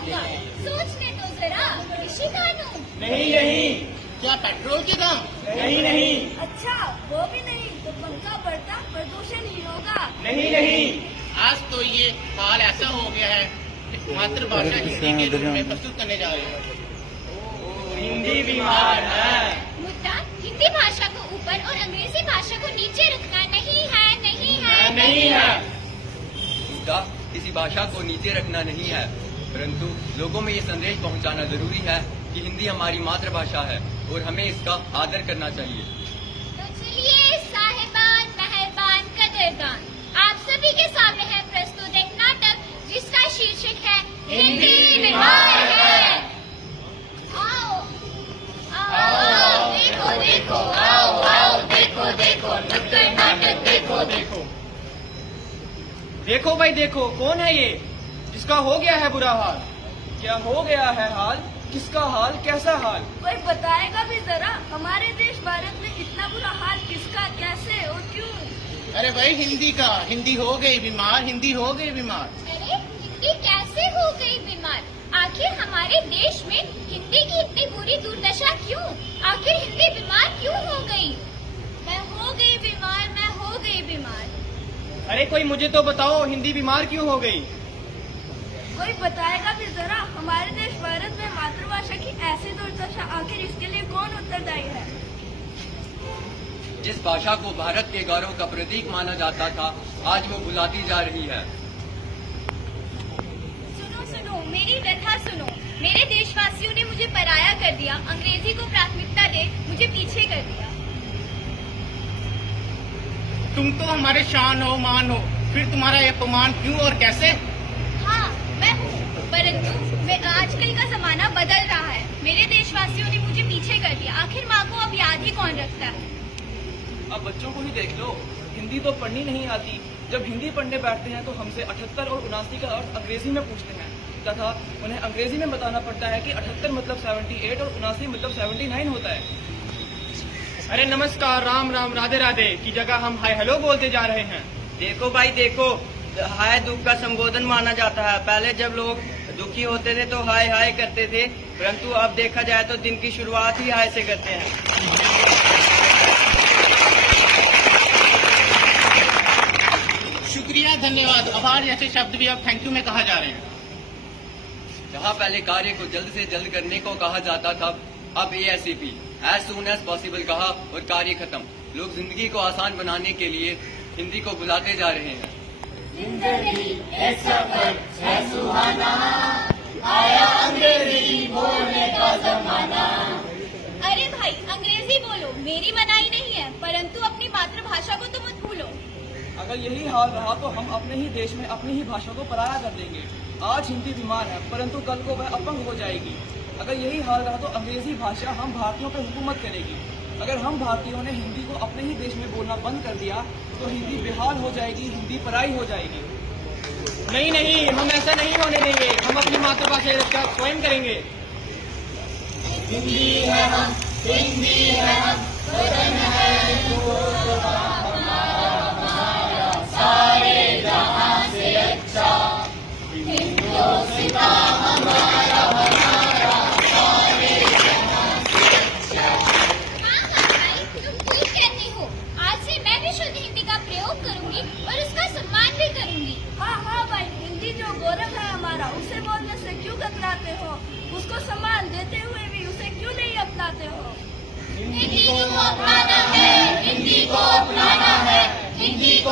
होगा? सोचने दो जरा, कृषि कानून। नहीं नहीं। क्या पेट्रोल के दाम? नहीं नहीं। अच्छा वो भी नहीं तो पंखा बढ़ता प्रदूषण ही होगा। नहीं नहीं। आज तो ये हाल ऐसा हो गया है, मातृभाषा हिंदी के रूप में प्रस्तुत करने जा रहे हैं। हिंदी बीमार है। मुद्दा हिंदी भाषा को ऊपर और अंग्रेजी भाषा को नीचे रखना नहीं है, नहीं है, नहीं है। मुद्दा किसी भाषा को नीचे रखना नहीं है, परंतु लोगों में ये संदेश पहुंचाना जरूरी है कि हिंदी हमारी मातृभाषा है और हमें इसका आदर करना चाहिए। तो चलिए साहिबान, मेहरबान, कदरदान, आप सभी के सामने है प्रस्तुत एक नाटक जिसका शीर्षक है हिंदी बीमार है। आओ आओ आओ, देखो देखो, आओ आओ, देखो देखो, नुक्कड़ नाटक देखो देखो। देखो भाई देखो, कौन है ये जिसका हो गया है बुरा हाल? क्या हो गया है हाल? किसका हाल? कैसा हाल? कोई बताएगा भी जरा, हमारे देश भारत में इतना बुरा हाल किसका, कैसे और क्यों? अरे भाई हिंदी का, हिंदी हो गई बीमार, हिंदी हो गई बीमार। अरे हिंदी कैसे हो गई बीमार? आखिर हमारे देश में हिंदी की इतनी बुरी दुर्दशा क्यों? आखिर हिंदी बीमार क्यों हो गई? मैं हो गई बीमार, मैं हो गई बीमार। अरे कोई मुझे तो बताओ, हिंदी बीमार क्यों हो गई? कोई बताएगा भी जरा, हमारे देश भारत में मातृभाषा की ऐसी दुर्दशा, आखिर इसके लिए कौन उत्तरदायी है? जिस भाषा को भारत के गौरव का प्रतीक माना जाता था, आज वो भुलाती जा रही है। सुनो सुनो, मेरी व्यथा सुनो। मेरे देशवासियों ने मुझे पराया कर दिया, अंग्रेजी को प्राथमिकता दे मुझे पीछे कर दिया। तुम तो हमारे शान हो, मान हो, फिर तुम्हारा ये अपमान क्यों और कैसे? हाँ मैं हूँ, परंतु आजकल का जमाना बदल रहा है। मेरे देशवासियों ने मुझे पीछे कर दिया। आखिर माँ को अब याद ही कौन रखता है? अब बच्चों को ही देख लो, हिंदी तो पढ़नी नहीं आती। जब हिंदी पढ़ने बैठते हैं तो हमसे 78 और 79 का अर्थ अंग्रेजी में पूछते हैं तथा उन्हें अंग्रेजी में बताना पड़ता है कि 78 मतलब 78 और 79 मतलब 79 होता है। अरे नमस्कार, राम राम, राधे राधे की जगह हम हाय हेलो बोलते जा रहे हैं। देखो भाई देखो, हाय दुख का संबोधन माना जाता है। पहले जब लोग दुखी होते थे तो हाय हाय करते थे, परंतु अब देखा जाए तो दिन की शुरुआत ही हाय से करते हैं। शुक्रिया, धन्यवाद, आभार जैसे शब्द भी अब थैंक यू में कहा जा रहे हैं। जहाँ पहले कार्य को जल्द से जल्द करने को कहा जाता था, अब ASAP, as soon as possible कहा और कार्य खत्म। लोग जिंदगी को आसान बनाने के लिए हिंदी को भुलाते जा रहे हैं। जिंदगी एक सफर है सुहाना, आया अंग्रेजी बोलने का जमाना। अरे भाई अंग्रेजी बोलो, मेरी मनाही नहीं है, परंतु अपनी मातृभाषा को तो मत भूलो। अगर यही हाल रहा तो हम अपने ही देश में अपनी ही भाषा को पराया कर देंगे। आज हिंदी बीमार है, परंतु कल को वह अपंग हो जाएगी। अगर यही हाल रहा तो अंग्रेजी भाषा हम भारतीयों पर हुकूमत करेगी। अगर हम भारतीयों ने हिंदी को अपने ही देश में बोलना बंद कर दिया तो हिंदी बेहाल हो जाएगी, हिंदी पराई हो जाएगी। नहीं नहीं, हम ऐसा नहीं होने देंगे। हम अपनी मातृभाषा की रक्षा स्वयं करेंगे। हिंदी है हम, हिंदी है हम, वतन है सारे जहां से अच्छा, हिंदुस्तान हमारा हमारा, सारे जहां से अच्छा। हाँ भाई, तुम ठीक कहते हो। आज से मैं भी शुद्ध हिंदी का प्रयोग करूंगी और उसका सम्मान भी करूंगी। हाँ भाई, हिंदी जो गौरव है हमारा, उसे बोलने से क्यों कतराते हो? उसको सम्मान देते हुए भी उसे क्यों नहीं अपनाते हो? हिंदी को अपनाना है, हिंदी को अपनाना है, हिंदी को